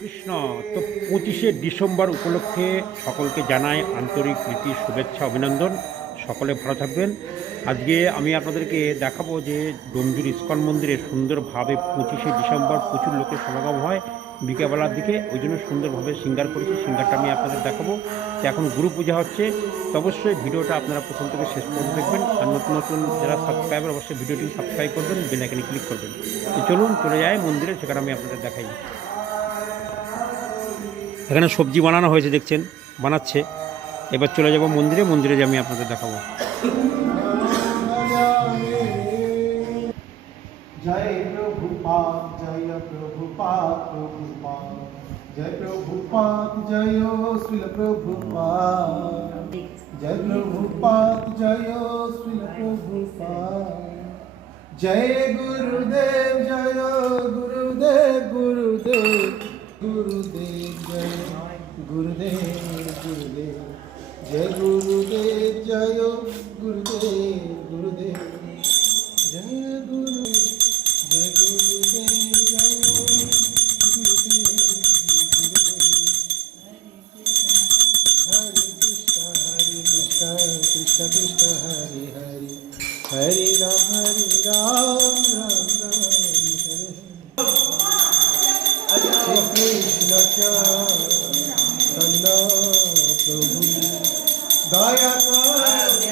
কৃষ্ণ। তো পঁচিশে ডিসেম্বর উপলক্ষে সকলকে জানাই আন্তরিক প্রীতি, শুভেচ্ছা, অভিনন্দন। সকলে ভালো থাকবেন। আজকে আমি আপনাদেরকে দেখাবো যে ডোমজুর ইস্কন মন্দিরে সুন্দরভাবে পঁচিশে ডিসেম্বর প্রচুর লোকের সমাগম হয় বিকেলবেলার দিকে। ওই জন্য সুন্দরভাবে সিঙ্গার করেছি, সিঙ্গারটা আমি আপনাদের দেখাবো। তো এখন গুরু পূজা হচ্ছে। তো অবশ্যই ভিডিওটা আপনারা প্রথম থেকে শেষ পর্যন্ত দেখবেন। আর নতুন নতুন যারা সাবস্ক্রাইবার, অবশ্যই ভিডিওটি সাবস্ক্রাইব করবেন, বেল আইকনে ক্লিক করবেন। তো চলুন চলে যায় মন্দিরে, সেখানে আমি আপনাদের দেখাই। এখানে সবজি বানানো হয়েছে, দেখছেন? বানাচ্ছে। এবার চলে যাব মন্দিরে মন্দিরে যে আমি আপনাদের দেখাবো। জয় প্রভু পাপ জয় প্রভু পাপ প্রভু জয় প্রভু পাপ জয় শ্রীল প্রভু পাপ জয় প্রভু পাপ জয় শ্রীল প্রভু পাপ জয় গুরুদেব জয় গুরুদেব গুরুদেব। गुरुदेव जय। गुरुदेव गुरुदेव। जय गुरुदेव जय। गुरुदेव गुरुदेव। जय गुरु जय गुरुदेव जय। गुरुदेव हरे कृष्ण हरे कृष्ण कृष्ण कृष्ण, हरे हरे। हरे राम हरे राम राम। कृष्ण चंद प्रभु दया श्री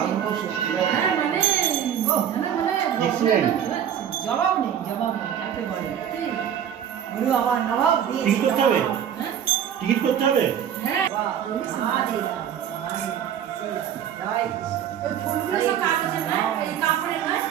হ্যাঁ মানে Excellent. জবাব নেই জবাব নেই কাকে বলে গুরু আমার নবাব টিকিট করতে হবে? হ্যাঁ? টিকিট করতে হবে? হ্যাঁ। ফুলগুলো সব কাগজের নয় এই কাপড়ের নয়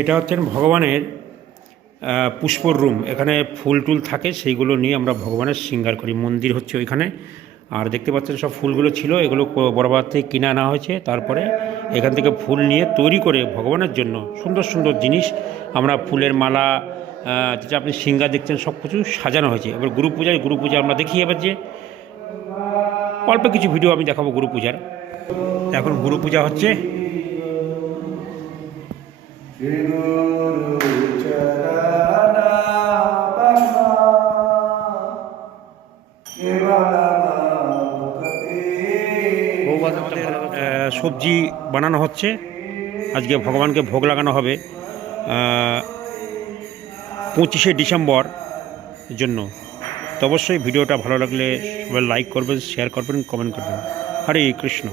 এটা হচ্ছেন ভগবানের পুষ্পর রুম। এখানে ফুল টুল থাকে, সেইগুলো নিয়ে আমরা ভগবানের সিঙ্গার করি। মন্দির হচ্ছে ওইখানে। আর দেখতে পাচ্ছেন সব ফুলগুলো ছিল, এগুলো বড়বাজার থেকে কিনে আনা হয়েছে। তারপরে এখান থেকে ফুল নিয়ে তৈরি করে ভগবানের জন্য সুন্দর সুন্দর জিনিস আমরা ফুলের মালা যেটা আপনি সিঙ্গার দেখছেন, সব কিছু সাজানো হয়েছে। এবার গুরু পূজায়, গুরু পূজা আমরা দেখি এবার যে অল্প কিছু ভিডিও আমি দেখাবো গুরু পূজার। এখন গুরু পূজা হচ্ছে সবজি বানানো হচ্ছে। আজকে ভগবানকে ভোগ লাগানো হবে পঁচিশে ডিসেম্বর জন্য। তো অবশ্যই ভিডিওটা ভালো লাগলে সবাই লাইক করবেন, শেয়ার করবেন, কমেন্ট করবেন। হরে কৃষ্ণ।